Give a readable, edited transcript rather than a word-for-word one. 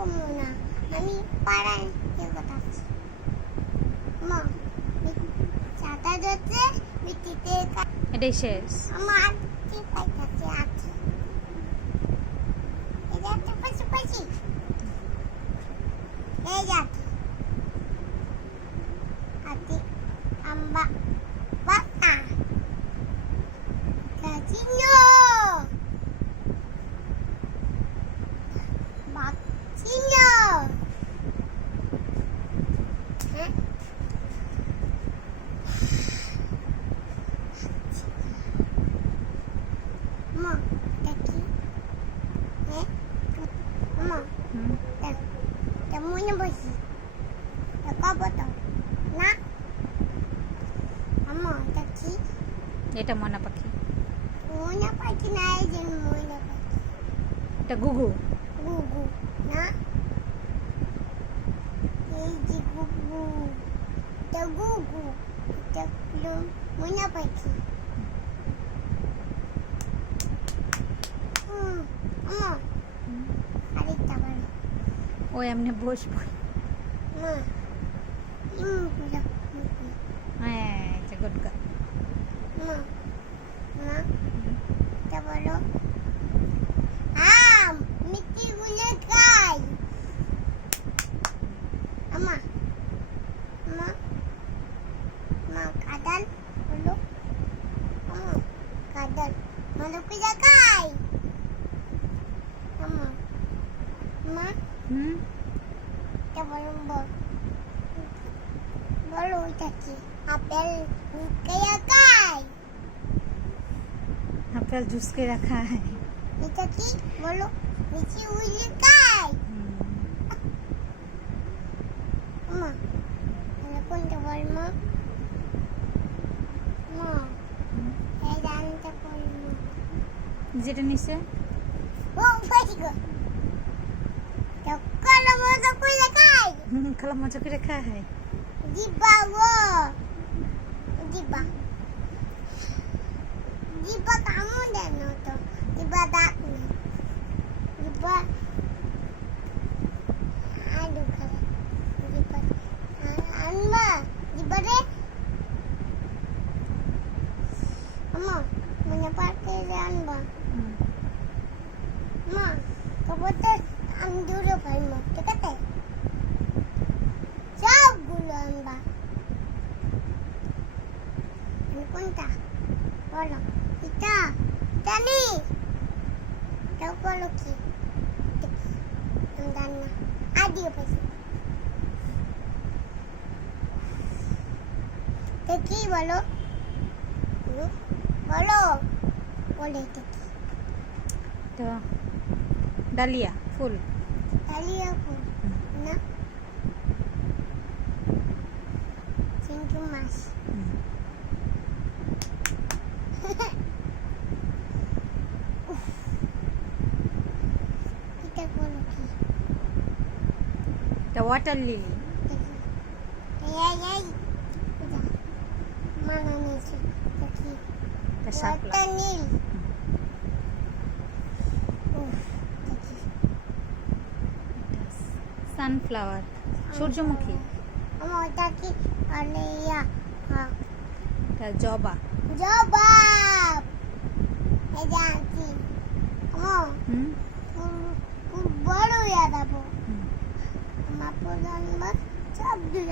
কমু না, আমি পাড়ায় কথা মা চাটা যাচ্ছে বিটিতে এটাই শেষ। আমার কি পাইতাছে আছে এই যাচ্ছে পাশে এই যাচ্ছে আতি আম্বা বাতা গাজিনো বাচিনো হ্যাঁ মা দেখি হ্যাঁ মা মনে বসি কব তো না আম্মা দেখি এটা ময়না পাখি। ময়না পাখি না এই যে ময়না পাখি এটা গুগু। গুগু না এই যে গুগু এটা গুগু এটা হলো ময়না পাখি আম্মা আরেকটা বলো ও এমনি বসবো। মা পুজো হ্যাঁ এটা গুড গার্ল। মা মা এটা বলো মিষ্টি গুলো খাই আমা মা মা কাদাল বলো কাদাল মানে পিজা খাই আমা মা এটা বলো বলো এটা কি আপেল কেয়া খাই আপেল জুস করে রাখা হয়। এটা কি বলো মিষ্টি উইলি খাই মা কোনটা বল মা মা এই গানটা বল মা যেটা নিচে ও পাইছি গো চক্কর মজা করে খাই খালা মজা করে খায়। জিব্বা গো জিব্বা জিব্বা কামড় দেন না তো জিব্বা দাঁত নেই জিব্বা আলু খায় জিব্বা আনবা জিব্বা রে আম্মা মনে পারতে আনবা মা কবুতর আমি দূরে পাইমো ঠিক আছে সবগুলো আনবা কোনটা বলো এটা জানি তাও বলো কি জানি না আদিও পাইছি দেখি বলো বলো বলে দেখি তো ডালিয়া ফুল। ডালিয়া ফুল না চিংড়ি মাছ এটা বলো কি এটা ওয়াটার লিলি। এই মানা নিয়েছি দেখি এটা শাপলা। ওটা নীল দেখি সানফ্লাওয়ার সূর্যমুখী। আমার ওটা কি আরে ইয়া এটা জবা। জবাব এই জানছি হুম খুব বড় ইয়া দেবো আমার প্রধান সব দিল